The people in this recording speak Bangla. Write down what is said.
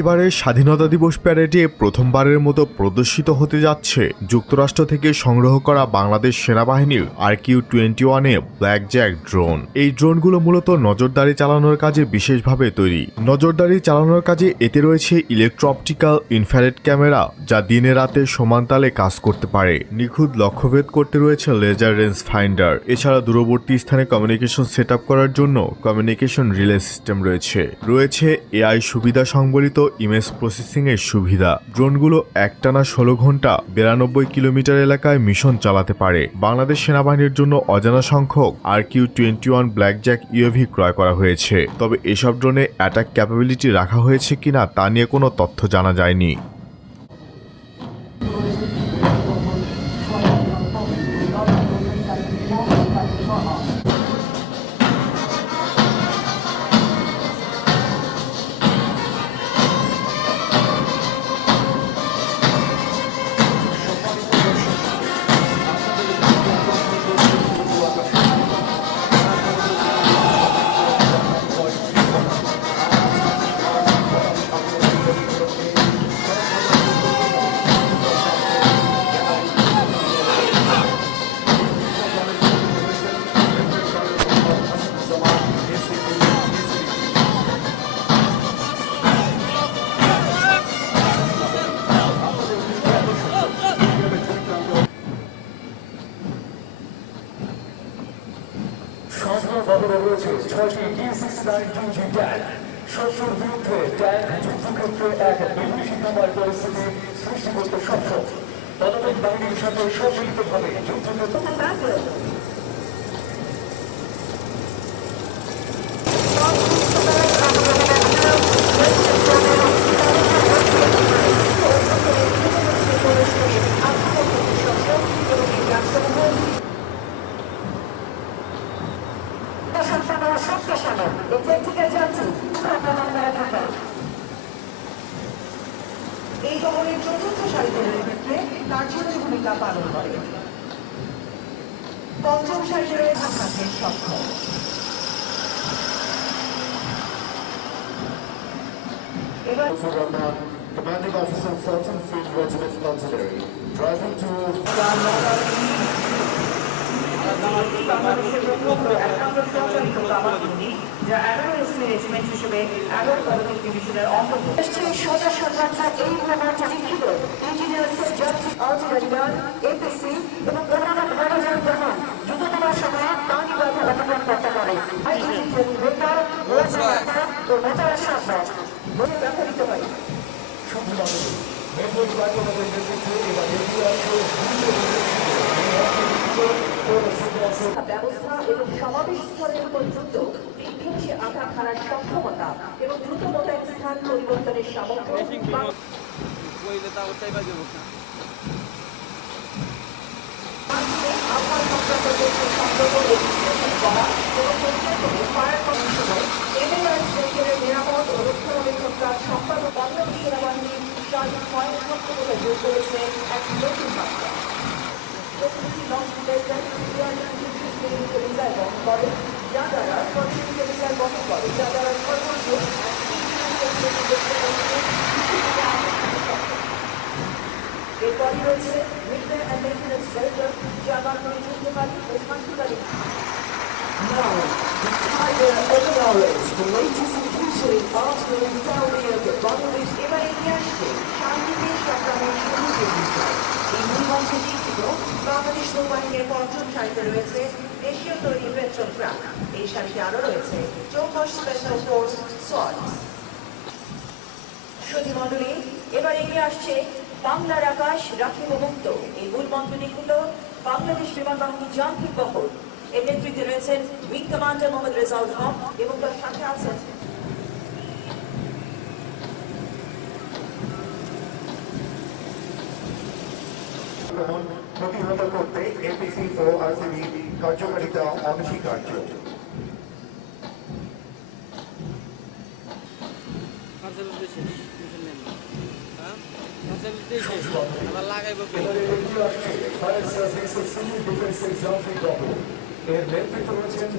এবারের স্বাধীনতা দিবস প্যারেডে প্রথমবারের মতো প্রদর্শিত হতে যাচ্ছে যুক্তরাষ্ট্র থেকে সংগ্রহ করা বাংলাদেশ সেনাবাহিনীর RQ-21A ব্ল্যাক জ্যাক ড্রোন। এই ড্রোনগুলো মূলত নজরদারি চালানোর কাজে বিশেষভাবে তৈরি। নজরদারি চালানোর কাজে এতে রয়েছে ইলেকট্রো অপটিক্যাল ইনফ্রারেড ক্যামেরা, যা দিনে রাতে সমানতালে কাজ করতে পারে। নিখুঁত লক্ষ্যভেদ করতে রয়েছে লেজার রেঞ্জ ফাইন্ডার। এছাড়া দূরবর্তী স্থানে কমিউনিকেশন সেট আপ করার জন্য কমিউনিকেশন রিলে সিস্টেম রয়েছে AI সুবিধা সংবলিত ইমেজ প্রসেসিং এর সুবিধা। ড্রোনগুলো একটানা 16 ঘন্টা 92 কিলোমিটার এলাকায় মিশন চালাতে পারে। বাংলাদেশ সেনাবাহিনীর জন্য অজানা সংখ্যক RQ-21 ব্ল্যাক জ্যাক ইউএভি ক্রয় করা হয়েছে, তবে এসব ড্রোনে অ্যাটাক ক্যাপাবিলিটি রাখা হয়েছে কিনা তা নিয়ে কোনো তথ্য জানা যায়নি। বহরে রয়েছে 6টি T-69 ট্যাঙ্ক। শত্রুর বিরুদ্ধে ট্যাঙ্ক যুদ্ধক্ষেত্রে এক বিভীষিকাময় পরিস্থিতি সৃষ্টি করতে সক্ষম। পদবেগ বাহিনীর সাথে সম্মিলিতভাবে যুদ্ধক্ষেত্র এই দলের চতুর্থ সারিদের ক্ষেত্রে কার্যকরী ভূমিকা পালন করে। পঞ্চম সারিতে রয়েছে থাকতে সক্ষম। এবার Commanding Officer 14th Field Regiment Artillery, driving towards বাংলাদেশের প্রথম একান্ত সঞ্চালিত কামানগুলি, যা 11 রেজিমেন্ট হিসেবে 11 পদক ডিভিশনের অন্তর্ভুক্ত। সদা সম্রাটরা এই ভ্রমণটা লিখিত ইঞ্জিনিয়ার্সের জাস্টিস আর্টিলারিয়ান APC এবং অন্যান্য ম্যানেজার গ্রহণ যুদ্ধতমার সময় পানি বাধা অতিক্রম করতে পারে। বেকার ও মোটার সম্রাট বলে ব্যবহৃত হয়। ব্যবস্থা এবং সমাবেশ স্থলের উপর দ্রুত বিধ্বংসী আঘাত হারার সক্ষমতা এবং দ্রুত মোতায়েন স্থান পরিবর্তনের সামর্থ্য নিরাপদ ও রক্ষণাবেক্ষণ কাজ সম্পাদন বাংলাদেশ সেনাবাহিনীর সার্বিক সক্ষমতা যোগ করেছে এক নতুন মাত্রা। যা দ্বারা সর্বোচ্চ এরপরই রয়েছে রিপেয়ার অ্যান্ড মেইনটেন্যান্স সেন্টার, যা বাংলাদেশ যুদ্ধকালীন ও সাংস্কৃতিক এবার এগিয়ে আসছে শান্তিতে সংগ্রামের শুরুর বিষয়। এই মূলমঞ্চে লিখিত বাংলাদেশ নৌবাহিনীর পঞ্চম সারিতে রয়েছে দেশীয় তৈরি পেট্রোক্রাফট। এই সারিতে আরও রয়েছে চৌকস স্পেশাল ফোর্স SWAT। সুধীমণ্ডলী, এবার এগিয়ে আসছে বাংলার আকাশ রাখিব মুক্ত। এই মূলমঞ্চ লিখিত বাংলাদেশ বিমান বাহিনী যান্ত্রিক বহর। এর নেতৃত্বে রয়েছেন উইং কমান্ডার মোহাম্মদ রেজাউল হক এবং তার সাথে আছেন প্রতিহত করতে APC ও RCB কার্যকারিতা অনস্বীকার্য। এর নেতৃত্ব রয়েছেন